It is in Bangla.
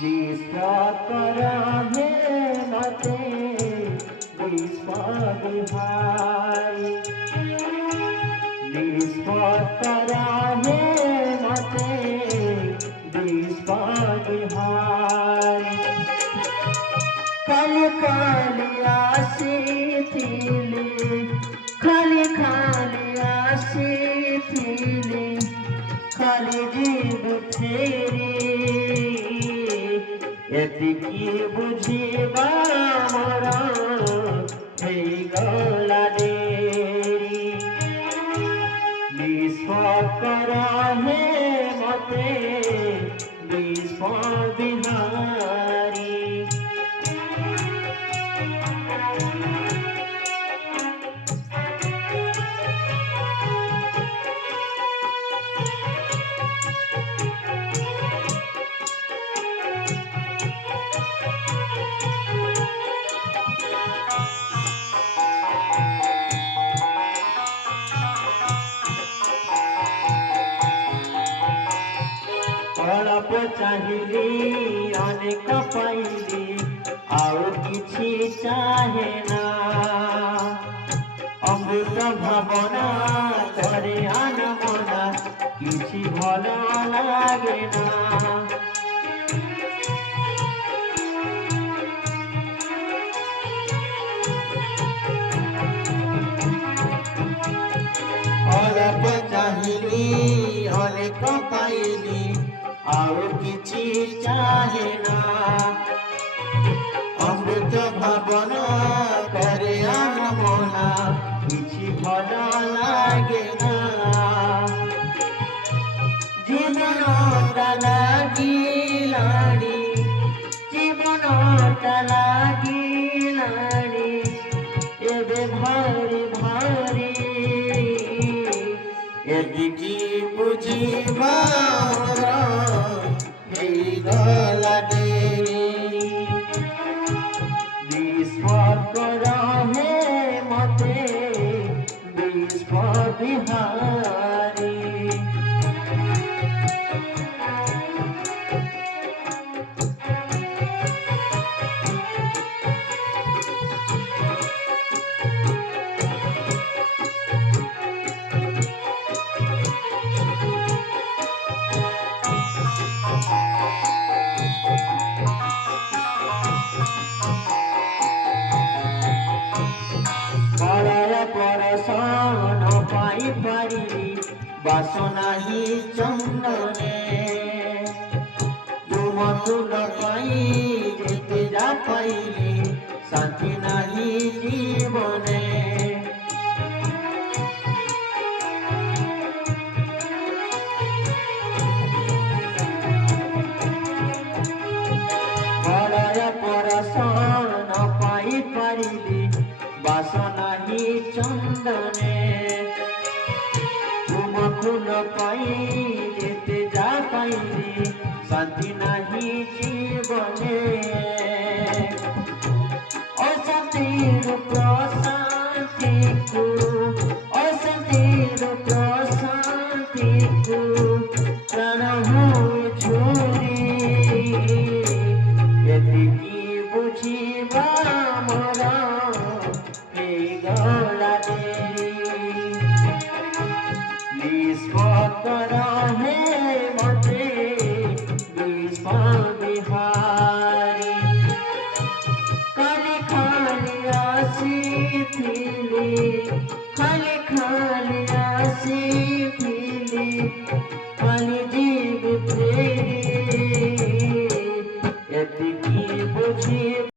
विश्वास कराहे मते विश्वास भाई विश्वास कराहे मते विश्वास भाई खाली खाली आसिथिले खाली खाली आसिथिले खाली जीव फेरी एतिकी बुझिबा मोरा गला देरी विश्वास कराहे मते विश्वास बिहारी অল্প চাহিলি অনেক পাইলি আর কিছু চাহে না অমৃত ভাবনা করে আনমনা কিছু ভালো লাগে না অল্প চাহিলি অনেক পাইলি আর কিছু চাহে না অমৃত ভাবনা করে মনা কিছু ভালো লাগে না জীবনটা লাগিলাড়ি জীবনটা লাগিলাড়ি এবে ভারি ভারি এদিকে বুঝিবা गला देरी विश्वास कराहे मते विश्वास बिहारी পরশন পাই পারিলি বাসনাহি চন্দনে তুমকুল পাই যেতে যা পাইলি শান্তি নাহি জীবনে পরশন পাই পারিলি বাসনাহি চন্দনে তুমকুল পাই যেতে যা পাইলি শান্তি নাহি জীবনে অশান্তির প্রশান্তিকু অশান্তির প্রশান্তিকু প্রাণ হয়ে ছুরি এদিকে বুঝিবা মোরা गला देरी विश्वास कराहे मते विश्वास बिहारी खाली खाली आसिथिले खाली खाली आसिथिले खाली जीव